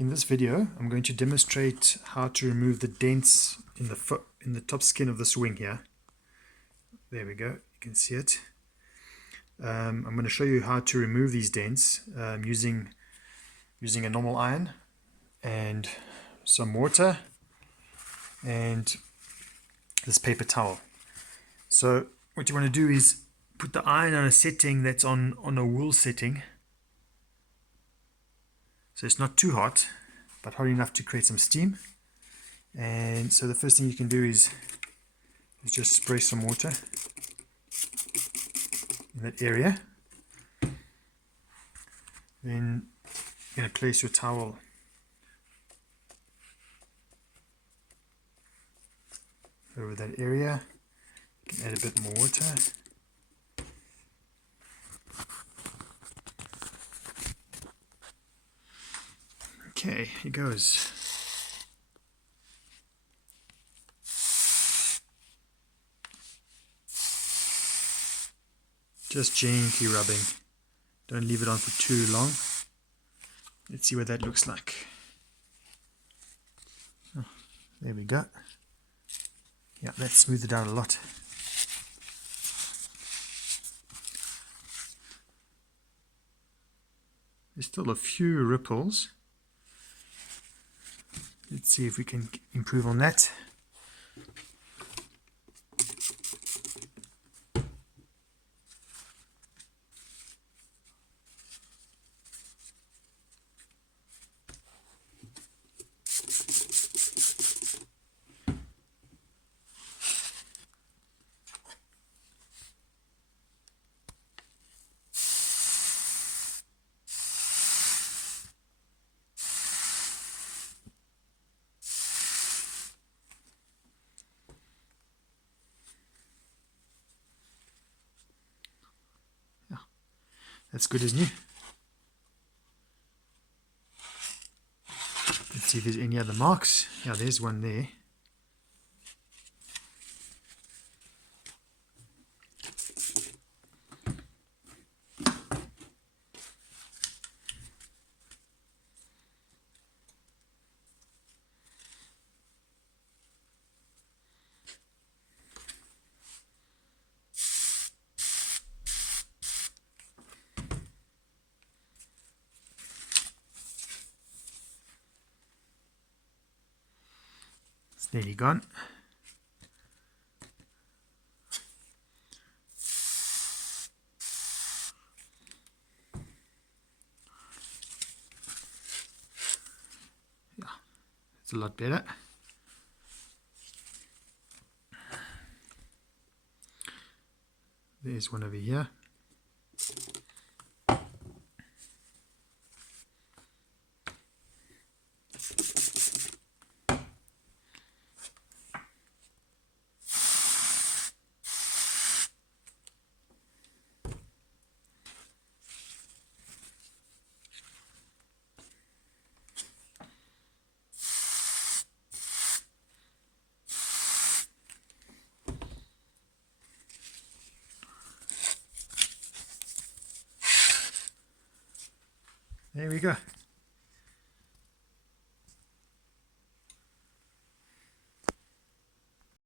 In this video, I'm going to demonstrate how to remove the dents in the top skin of this wing here. There we go, you can see it. I'm going to show you how to remove these dents using a normal iron and some water and this paper towel. So what you want to do is put the iron on a setting that's on a wool setting. So it's not too hot, but hot enough to create some steam. And so the first thing you can do is just spray some water in that area. Then you're going to place your towel over that area. You can add a bit more water. Okay, here goes. Just gently rubbing. Don't leave it on for too long. Let's see what that looks like. Oh, there we go. Yeah, that smoothed it out a lot. There's still a few ripples. Let's see if we can improve on that. That's good as new. Let's see if there's any other marks. Yeah, there's one there. It's nearly gone. Yeah, it's a lot better. There's one over here. There we go.